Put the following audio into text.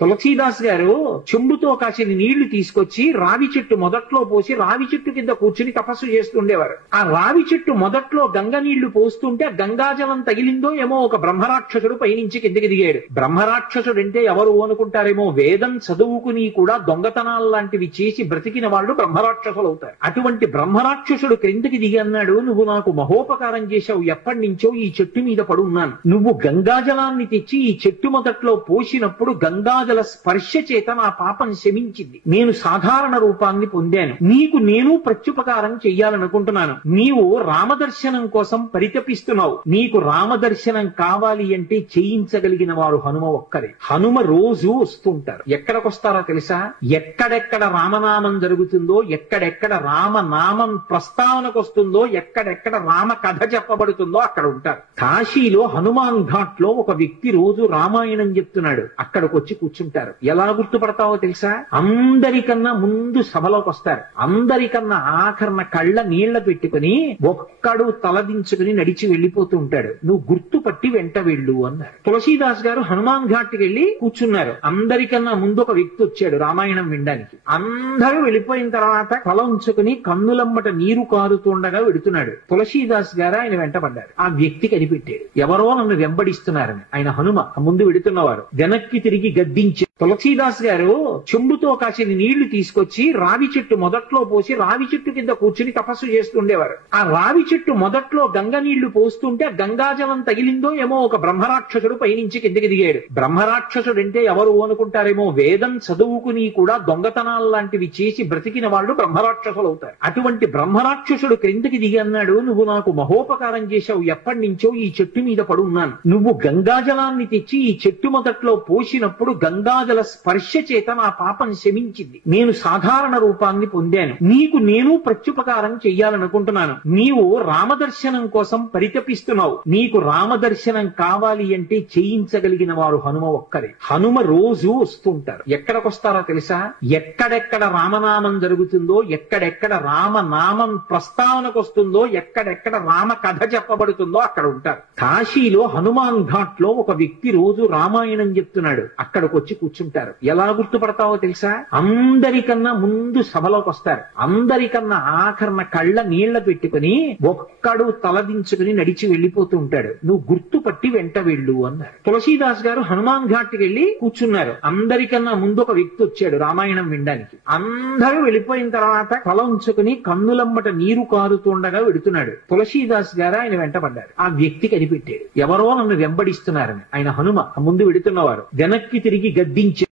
తులసీదాస్ గారు చెంబుతో కాసిన నీళ్లు తీసుకొచ్చి రావి చెట్టు మొదట్లో పోసి రావి చెట్టు కింద కూర్చుని తపస్సు చేస్తుండేవారు. ఆ రావి చెట్టు మొదట్లో గంగ నీళ్లు పోస్తుంటే గంగాజలం తగిలిందో ఏమో ఒక బ్రహ్మరాక్షసుడు పైనుంచి కిందకి దిగాడు. బ్రహ్మరాక్షసుడు అంటే ఎవరు అనుకుంటారేమో, వేదం చదువుకుని కూడా దొంగతనాలు లాంటివి చేసి బ్రతికిన వాళ్ళు బ్రహ్మరాక్షసులు అవుతారు. అటువంటి బ్రహ్మరాక్షసుడు క్రిందకి దిగి అన్నాడు, నువ్వు నాకు మహోపకారం చేశావు, ఎప్పటి నుంచో ఈ చెట్టు మీద పడున్నాను. నువ్వు గంగాజలాన్ని తెచ్చి ఈ చెట్టు మొదట్లో పోసినప్పుడు గంగాజల స్పర్శ చేత నా పాపం శమించింది. నేను సాధారణ రూపాన్ని పొందాను. నీకు నేను ప్రత్యుపకారం చెయ్యాలనుకుంటున్నాను. నీవు రామదర్శనం కోసం పరితపిస్తున్నావు. నీకు రామదర్శనం కావాలి అంటే చేయించగలిగిన వారు హనుమ ఒక్కరే. హనుమ రోజు వస్తుంటారు. ఎక్కడికొస్తారో తెలుసా? ఎక్కడెక్కడ రామనామం జరుగుతుందో, ఎక్కడెక్కడ రామనామం ప్రస్తావనకు వస్తుందో, ఎక్కడెక్కడ రామ కథ చెప్పబడుతుందో అక్కడ ఉంటారు. కాశీలో హనుమాన్ ఘాట్ లో ఒక వ్యక్తి రోజు రామాయణం చెప్తున్నాడు. అక్కడికి వచ్చి కూర్చుంటారు. ఎలా గుర్తుపడతావో తెలుసా? అందరికన్నా ముందు సభలోకి వస్తారు. అందరికన్నా ఆఖరణ కళ్ళ నీళ్ల పెట్టుకుని ఒక్కడు తలదించుకుని నడిచి వెళ్లిపోతూ ఉంటాడు. నువ్వు గుర్తుపట్టి వెంట వెళ్ళు అన్నారు. తులసీదాస్ గారు హనుమాన్ ఘాట్ వెళ్లి కూర్చున్నారు. అందరికన్నా ముందు ఒక వ్యక్తి వచ్చాడు రామాయణం వినడానికి. అందరూ వెళ్ళిపోయిన తర్వాత తల ఉంచుకుని కన్నులమ్మట నీరు కారుతుండగా వెడుతున్నాడు. తులసీదాస్ గారు ఆయన వెంటపడ్డారు. ఆ వ్యక్తి కనిపెట్టాడు, ఎవరో నన్ను వెంబడిస్తున్నారని. ఆయన హనుమ ముందు వెడుతున్నవారు. వెనక్కి తిరిగి గద్దించి తులసీదాస్ గారు చెంబుతో కాసిన నీళ్లు తీసుకొచ్చి రావి చెట్టు మొదట్లో పోసి రావి చెట్టు కింద కూర్చుని తపస్సు చేస్తుండేవారు. ఆ రావి చెట్టు మొదట్లో గంగ నీళ్లు పోస్తుంటే గంగాజలం తగిలిందో ఏమో ఒక బ్రహ్మరాక్షసుడు పైనుంచి కిందకి దిగాడు. బ్రహ్మరాక్షసుడు అంటే ఎవరు అనుకుంటారేమో, వేదం చదువుకుని కూడా దొంగతనాలు లాంటివి చేసి బ్రతికిన వాళ్ళు బ్రహ్మరాక్షసులు అవుతారు. అటువంటి బ్రహ్మరాక్షసుడు క్రిందకి దిగి అన్నాడు, నువ్వు నాకు మహోపకారం చేశావు, ఎప్పటి నుంచో ఈ చెట్టు మీద పడున్నాను. నువ్వు గంగాజలాన్ని తెచ్చి ఈ చెట్టు మొదట్లో పోసినప్పుడు గంగాజల స్పర్శ చేత నా పాపం శమించింది. నేను సాధారణ రూపాన్ని పొందాను. నీకు నేను ప్రత్యుపకారం చెయ్యాలనుకుంటున్నాను. నీవు రామదర్శనం కోసం పరితపిస్తున్నావు. నీకు రామదర్శనం కావాలి అంటే చేయించగలిగిన వారు హనుమ ఒక్కరే. హనుమ రోజు వస్తుంటారు. ఎక్కడికొస్తారో తెలుసా? ఎక్కడెక్కడ రామనామం జరుగుతుందో, ఎక్కడెక్కడ రామనామం ప్రస్తావనకు వస్తుందో, ఎక్కడెక్కడ రామ కథ చెప్పబడుతుందో అక్కడ ఉంటారు. కాశీలో హనుమాన్ ఘాట్ లో ఒక వ్యక్తి రోజు రామాయణం చెప్తున్నాడు. అక్కడికి వచ్చి కూర్చుంటారు. ఎలా గుర్తుపడతావో తెలుసా? అందరికన్నా ముందు సభలోకి వస్తారు. అందరికన్నా ఆఖరణ కళ్ళ నీళ్ల పెట్టుకుని ఒక్కడు తలదించుకుని నడిచి వెళ్లిపోతూ ఉంటాడు. నువ్వు గుర్తుపట్టి వెంట వెళ్ళు అన్నారు. తులసీదాస్ గారు హనుమాన్ ఘాట్ వెళ్లి కూర్చున్నారు. అందరికన్నా ముందు ఒక వ్యక్తి వచ్చాడు రామాయణం వినడానికి. అందరూ వెళ్ళిపోయిన తర్వాత తల ఉంచుకుని కన్నులమ్మట నీరు కారుతుండగా వెడుతున్నాడు. తులసీదాస్ గారు ఆయన వెంటపడ్డారు. ఆ వ్యక్తి కనిపెట్టాడు, ఎవరో నన్ను వెంబడిస్తున్నారని. ఆయన హనుమ ముందు వెడుతున్నవారు. వెనక్కి తిరిగి గద్దించి